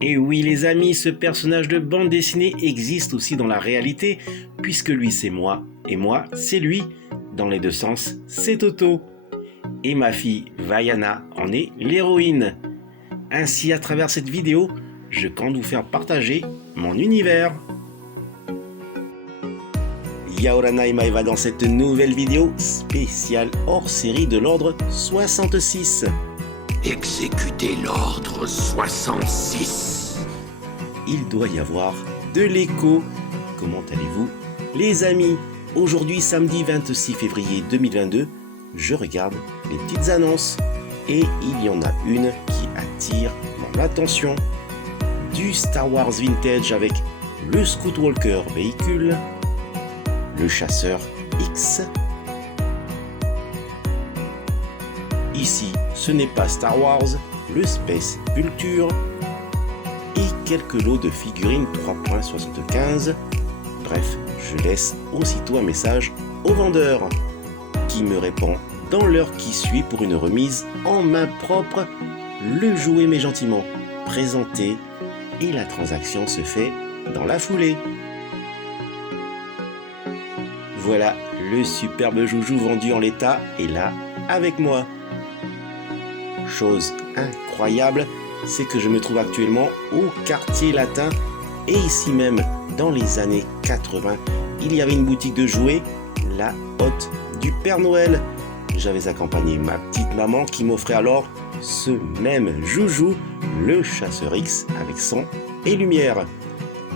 Et oui les amis, ce personnage de bande dessinée existe aussi dans la réalité, puisque lui c'est moi, et moi c'est lui. Dans les deux sens, c'est Toto. Et ma fille Vaiana en est l'héroïne. Ainsi, à travers cette vidéo, je compte vous faire partager mon univers. Yaorana et Maeva dans cette nouvelle vidéo spéciale hors série de l'ordre 66. Exécutez l'ordre 66. Il doit y avoir de l'écho. Comment allez-vous, les amis? Aujourd'hui, samedi 26 février 2022, je regarde les petites annonces et il y en a une qui attire mon attention. Du Star Wars Vintage avec le Scout Walker véhicule, le chasseur X. Ici, ce n'est pas Star Wars, le Space Vulture et quelques lots de figurines 3.75. Bref, je laisse aussitôt un message au vendeur qui me répond dans l'heure qui suit pour une remise en main propre. Le jouet m'est gentiment présenté et la transaction se fait dans la foulée. Voilà, le superbe joujou vendu en l'état est là avec moi. Chose incroyable, c'est que je me trouve actuellement au quartier latin et ici même, dans les années 80, il y avait une boutique de jouets, la Hotte du Père Noël. J'avais accompagné ma petite maman qui m'offrait alors ce même joujou, le chasseur X avec son et lumière.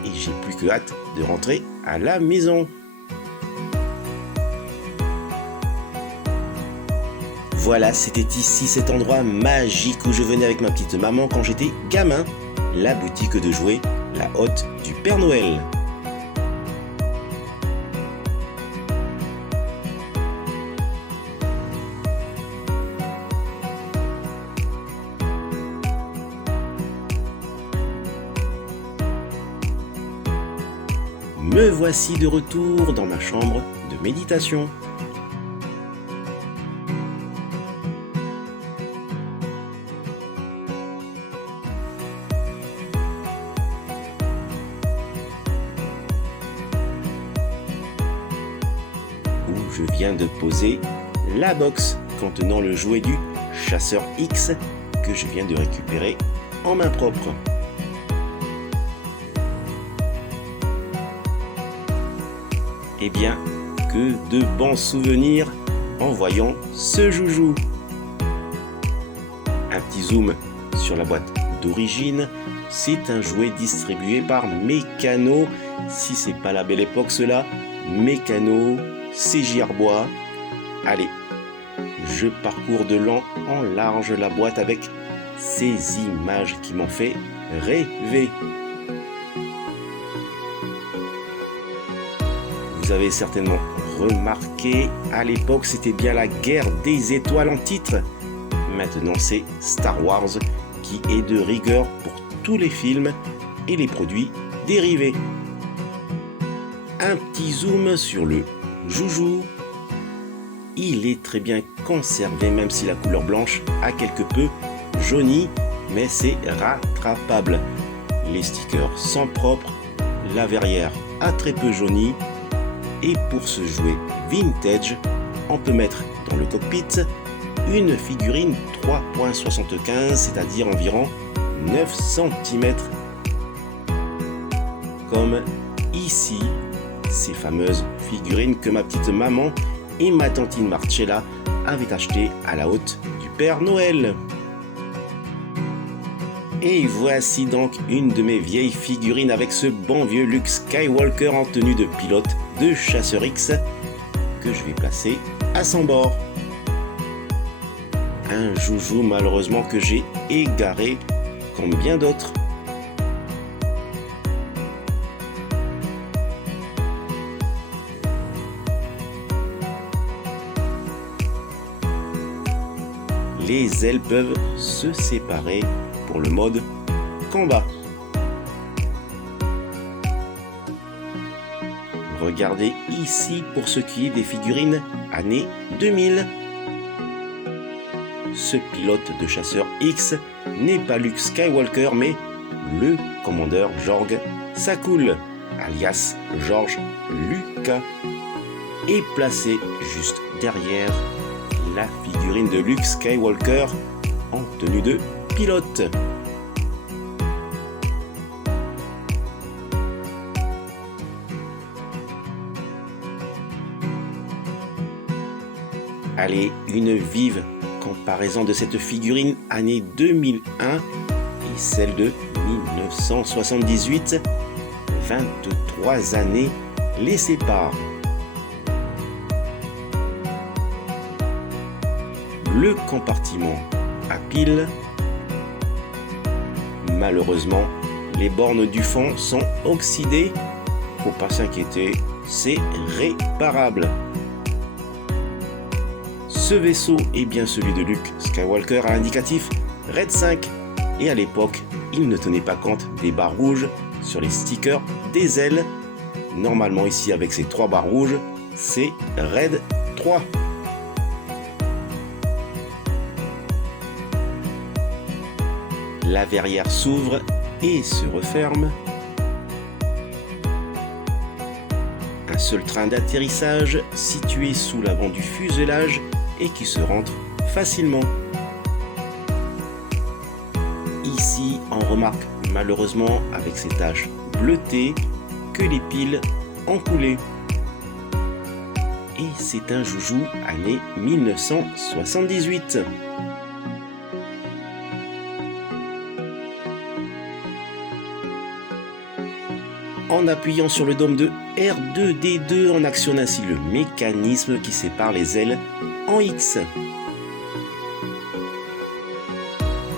Et j'ai plus que hâte de rentrer à la maison. Voilà, c'était ici cet endroit magique où je venais avec ma petite maman quand j'étais gamin, la boutique de jouets, la Hotte du Père Noël. Me voici de retour dans ma chambre de méditation. Où je viens de poser la box contenant le jouet du chasseur X que je viens de récupérer en main propre. Eh bien, que de bons souvenirs en voyant ce joujou. Un petit zoom sur la boîte d'origine. C'est un jouet distribué par Mécano. Si c'est pas la belle époque cela, Mécano, CJ Arbois. Allez, je parcours de long en large la boîte avec ces images qui m'ont fait rêver. Vous avez certainement remarqué, à l'époque c'était bien la guerre des étoiles en titre. Maintenant c'est Star Wars qui est de rigueur pour tous les films et les produits dérivés. Un petit zoom sur le joujou. Il est très bien conservé même si la couleur blanche a quelque peu jauni, mais c'est rattrapable. Les stickers sont propres, la verrière a très peu jauni. Et pour ce jouet vintage, on peut mettre dans le cockpit une figurine 3.75, c'est-à-dire environ 9 cm. Comme ici, ces fameuses figurines que ma petite maman et ma tantine Marcella avaient achetées à la Hotte du Père Noël. Et voici donc une de mes vieilles figurines avec ce bon vieux Luke Skywalker en tenue de pilote de chasseur X que je vais placer à son bord. Un joujou malheureusement que j'ai égaré comme bien d'autres. Les ailes peuvent se séparer pour le mode combat. Regardez ici pour ce qui est des figurines années 2000. Ce pilote de chasseur X n'est pas Luke Skywalker mais le commandeur Jorg Sakul, alias George Lucas, et placé juste derrière la figurine de Luke Skywalker en tenue de pilote. Allez, une vive comparaison de cette figurine année 2001 et celle de 1978. 23 années les séparent. Le compartiment à pile. Malheureusement, les bornes du fond sont oxydées. Faut pas s'inquiéter, c'est réparable. Ce vaisseau est bien celui de Luke Skywalker à indicatif Red 5 et à l'époque, il ne tenait pas compte des barres rouges sur les stickers des ailes. Normalement ici avec ces 3 barres rouges, c'est Red 3. La verrière s'ouvre et se referme. Un seul train d'atterrissage situé sous l'avant du fuselage et qui se rentre facilement. Ici, on remarque malheureusement avec ces taches bleutées que les piles ont coulé. Et c'est un joujou année 1978. En appuyant sur le dôme de R2-D2, on actionne ainsi le mécanisme qui sépare les ailes en X.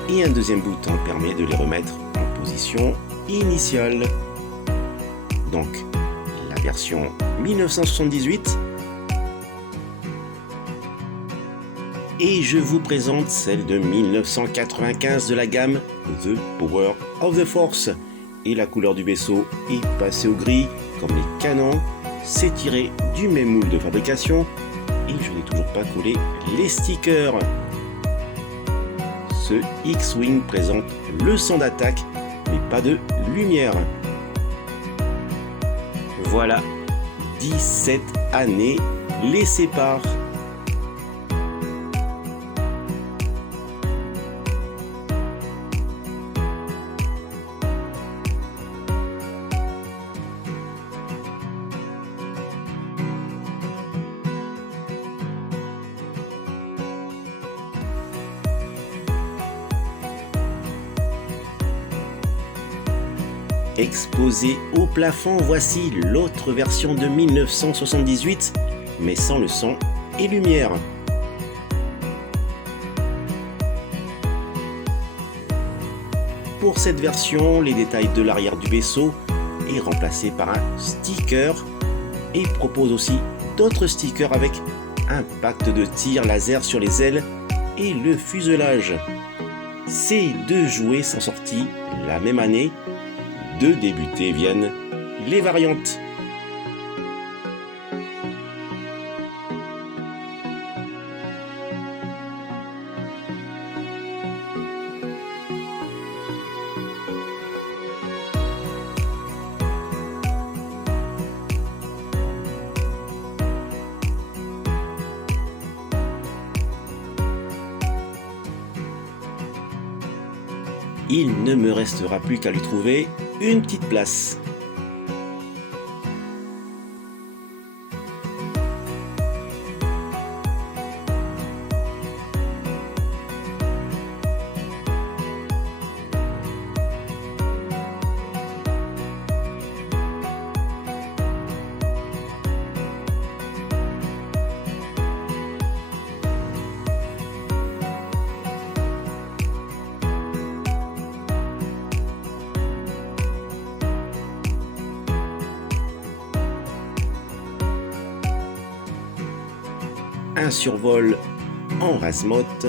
Et un deuxième bouton permet de les remettre en position initiale. Donc, la version 1978. Et je vous présente celle de 1995 de la gamme The Power of the Force. Et la couleur du vaisseau est passée au gris, comme les canons. C'est tiré du même moule de fabrication. Et je n'ai toujours pas collé les stickers. Ce X-Wing présente le son d'attaque, mais pas de lumière. Voilà, 17 années les séparent. Exposée au plafond, voici l'autre version de 1978, mais sans le son et lumière. Pour cette version, les détails de l'arrière du vaisseau est remplacé par un sticker et propose aussi d'autres stickers avec impact de tir laser sur les ailes et le fuselage. Ces deux jouets sont sortis la même année. De débuter viennent les variantes. Il ne me restera plus qu'à lui trouver une petite place. Un survol en Razmotte.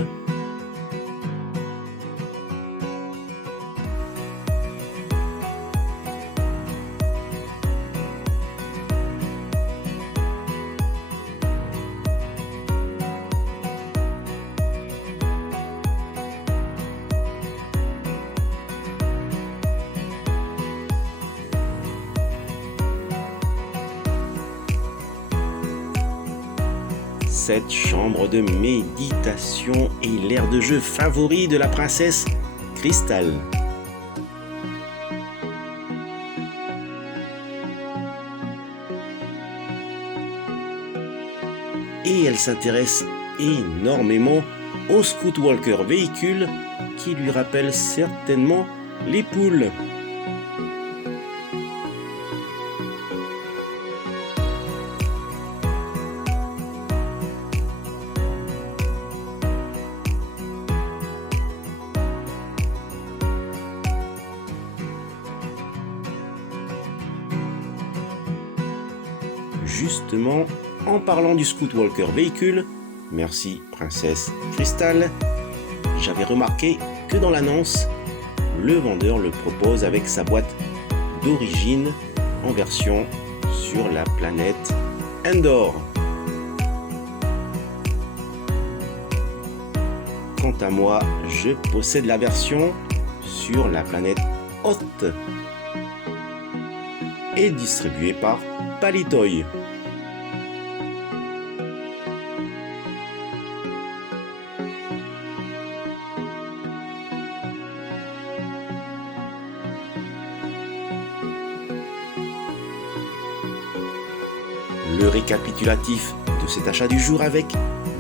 cette chambre de méditation est l'aire de jeu favori de la princesse Crystal. Et elle s'intéresse énormément au Scout Walker véhicule qui lui rappelle certainement les poules. Justement, en parlant du Scout Walker véhicule, merci princesse Crystal, j'avais remarqué que dans l'annonce, le vendeur le propose avec sa boîte d'origine en version sur la planète Endor. Quant à moi, je possède la version sur la planète Hoth et distribuée par Palitoy. Le récapitulatif de cet achat du jour avec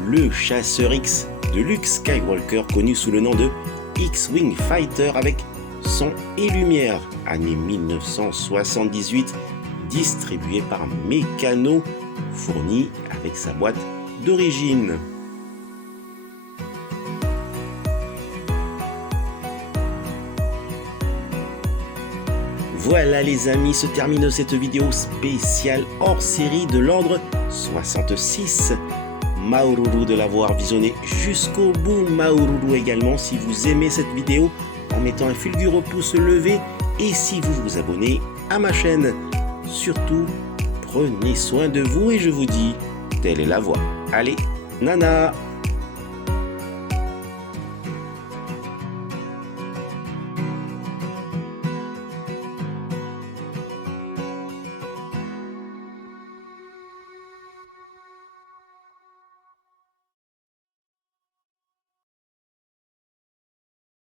le chasseur X de Luke Skywalker connu sous le nom de X-Wing Fighter avec son et lumière, année 1978, distribué par Meccano, fourni avec sa boîte d'origine. Voilà les amis, se termine cette vidéo spéciale hors série de l'ordre 66. Maururu de l'avoir visionné jusqu'au bout. Maururu également si vous aimez cette vidéo en mettant un fulgureux pouce levé et si vous vous abonnez à ma chaîne. Surtout, prenez soin de vous et je vous dis, telle est la voie. Allez, nana!